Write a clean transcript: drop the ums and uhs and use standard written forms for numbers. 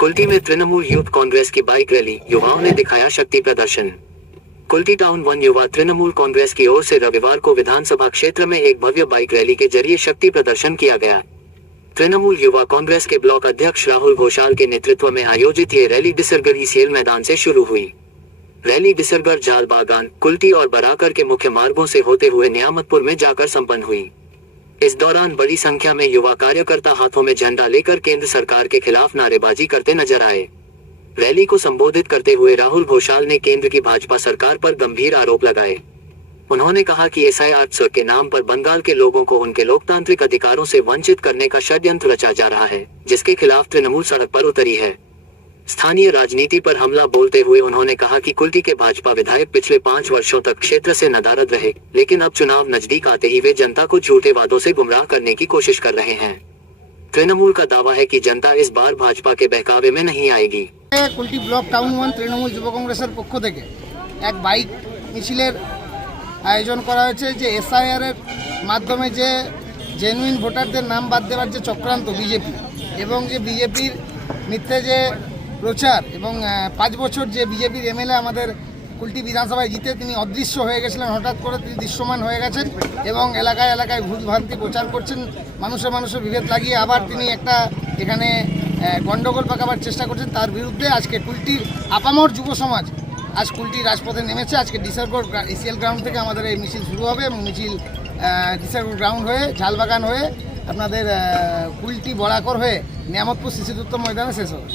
कुल्टी में तृणमूल यूथ कांग्रेस की bike rally, युवाओं ने दिखाया शक्ति प्रदर्शन। कुल्टी टाउन 1 युवा तृणमूल कांग्रेस की ओर से रविवार को विधानसभा क्षेत्र में एक भव्य बाइक रैली के जरिए शक्ति प्रदर्शन किया गया। तृणमूल युवा कांग्रेस के ब्लॉक अध्यक्ष राहुल घोषाल के नेतृत्व में आयोजित ये रैली डिसरगढ़ ईसीएल मैदान से शुरू हुई। रैली डिसरगढ़, जाल बागान, कुल्टी और बराकर के मुख्य मार्गों से होते हुए नियामतपुर में जाकर संपन्न हुई। इस दौरान बड़ी संख्या में युवा कार्यकर्ता हाथों में झंडा लेकर केंद्र सरकार के खिलाफ नारेबाजी करते नजर आए। रैली को संबोधित करते हुए राहुल घोषाल ने केंद्र की भाजपा सरकार पर गंभीर आरोप लगाए। उन्होंने कहा कि SIR के नाम पर बंगाल के लोगों को उनके लोकतांत्रिक अधिकारों से वंचित करने का षड्यंत्र रचा जा रहा है, जिसके खिलाफ तृणमूल सड़क पर उतरी है। स्थानीय राजनीति पर हमला बोलते हुए उन्होंने कहा कि कुल्टी के भाजपा विधायक पिछले 5 वर्षों तक क्षेत्र से नदारद रहे, लेकिन अब चुनाव नजदीक आते ही वे जनता को झूठे वादों से गुमराह करने की कोशिश कर रहे हैं। तृणमूल का दावा है कि जनता इस बार भाजपा के बहकावे में नहीं आएगी। कुल्टी ब्लॉक टाउन 1 तृणमूल যুব কংগ্রেসের পক্ষ থেকে এক বাইক মিছিলের আয়োজন করা হয়েছে। যে SIR এর মাধ্যমে যে জেনুইন ভোটারদের নাম বাদ দেওয়ার যে চক্রান্ত বিজেপি এবং যে বিজেপির মিথ্যে যে প্রচার এবং 5 বছর যে বিজেপির MLA আমাদের কুল্টি বিধানসভায় জিতে তিনি অদৃশ্য হয়ে গেছিলেন, হঠাৎ করে তিনি দৃশ্যমান হয়ে গেছেন এবং এলাকায় এলাকায় ভুলভ্রান্তি প্রচার করছেন, মানুষের বিভেদ লাগিয়ে আবার তিনি একটা এখানে গন্ডগোল পাকাবার চেষ্টা করছেন। তার বিরুদ্ধে আজকে কুল্টির আপামর যুব সমাজ আজ কুল্টি রাজপথে নেমেছে। আজকে ডিসেরগড় ECL গ্রাউন্ড থেকে আমাদের এই মিছিল শুরু হবে এবং মিছিল ডিসেরগড় গ্রাউন্ড হয়ে ঝালবাগান হয়ে আপনাদের কুল্টি বরাকর হয়ে নিয়ামতপুর শিশুদত্ত ময়দানে শেষ হবে।